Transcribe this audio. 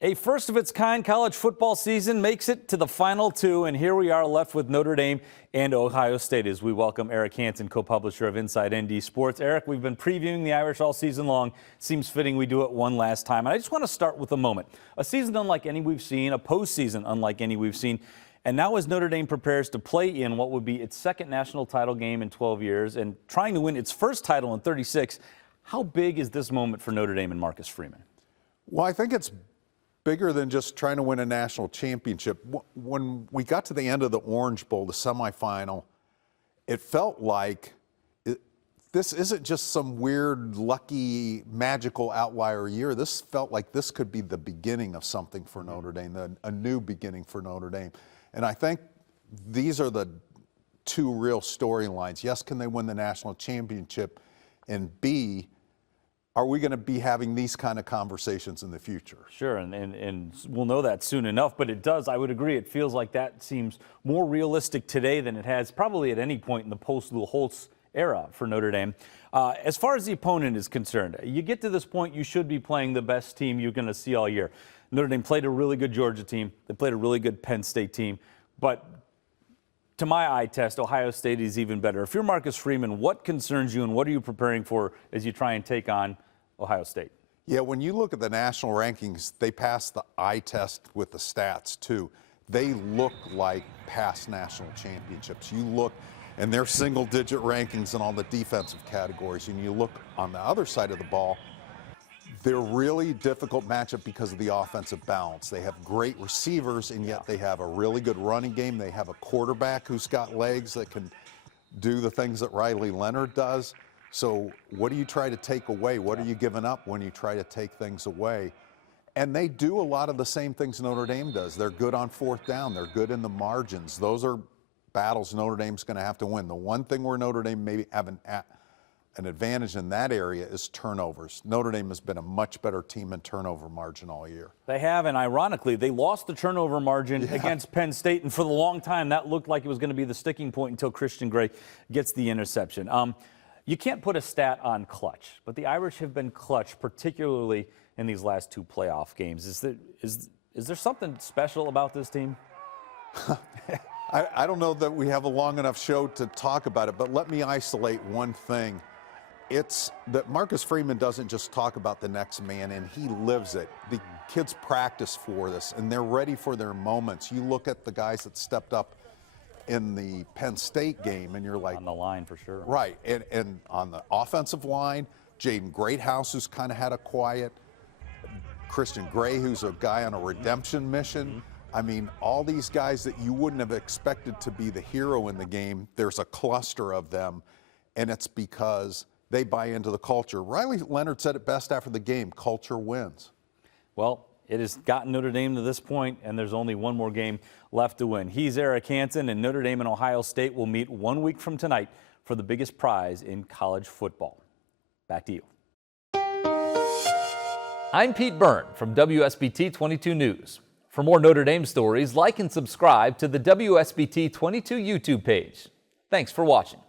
A first-of-its-kind college football season makes it to the final two, and here we are left with Notre Dame and Ohio State as we welcome Eric Hansen, co-publisher of Inside ND Sports. Eric, we've been previewing the Irish all season long. Seems fitting we do it one last time. And I just want to start with a moment. A season unlike any we've seen, a postseason unlike any we've seen. And now as Notre Dame prepares to play in what would be its second national title game in 12 years and trying to win its first title in 36, how big is this moment for Notre Dame and Marcus Freeman? Well, I think it's bigger than just trying to win a national championship. When we got to the end of the Orange Bowl, the semifinal, it felt like this isn't just some weird, lucky, magical outlier year. This felt like this could be the beginning of something for Notre Dame, a new beginning for Notre Dame. And I think these are the two real storylines. Yes, can they win the national championship? And B, are we going to be having these kind of conversations in the future? Sure, and we'll know that soon enough, but it does, I would agree, it feels like that seems more realistic today than it has probably at any point in the post-Lou Holtz era for Notre Dame. As far as the opponent is concerned, you get to this point, you should be playing the best team you're going to see all year. Notre Dame played a really good Georgia team. They played a really good Penn State team, but to my eye test, Ohio State is even better. If you're Marcus Freeman, what concerns you and what are you preparing for as you try and take on Ohio State? Yeah, when you look at the national rankings, they pass the eye test with the stats too. They look like past national championships. You look, and they're single-digit rankings in all the defensive categories, and you look on the other side of the ball, they're really difficult matchup because of the offensive balance. They have great receivers, and yet they have a really good running game. They have a quarterback who's got legs that can do the things that Riley Leonard does. So what do you try to take away? What are you giving up when you try to take things away? And they do a lot of the same things Notre Dame does. They're good on fourth down. They're good in the margins. Those are battles Notre Dame's going to have to win. The one thing where Notre Dame maybe have an advantage in that area is turnovers. Notre Dame has been a much better team in turnover margin all year. They have, and ironically, they lost the turnover margin against Penn State, and for the long time, that looked like it was going to be the sticking point until Christian Gray gets the interception. You can't put a stat on clutch, but the Irish have been clutch, particularly in these last two playoff games. Is there something special about this team? I don't know that we have a long enough show to talk about it, but let me isolate one thing. It's that Marcus Freeman doesn't just talk about the next man, and he lives it. The kids practice for this, and they're ready for their moments. You look at the guys that stepped up in the Penn State game, and you're like, on the line for sure. Right, and on the offensive line, Jaden Greathouse, who's kind of had a quiet, Christian Gray, who's a guy on a redemption mission. I mean, all these guys that you wouldn't have expected to be the hero in the game, there's a cluster of them, and it's because they buy into the culture. Riley Leonard said it best after the game, culture wins. Well, it has gotten Notre Dame to this point, and there's only one more game left to win. He's Eric Hansen, and Notre Dame and Ohio State will meet 1 week from tonight for the biggest prize in college football. Back to you. I'm Pete Byrne from WSBT-22 News. For more Notre Dame stories, like and subscribe to the WSBT-22 YouTube page. Thanks for watching.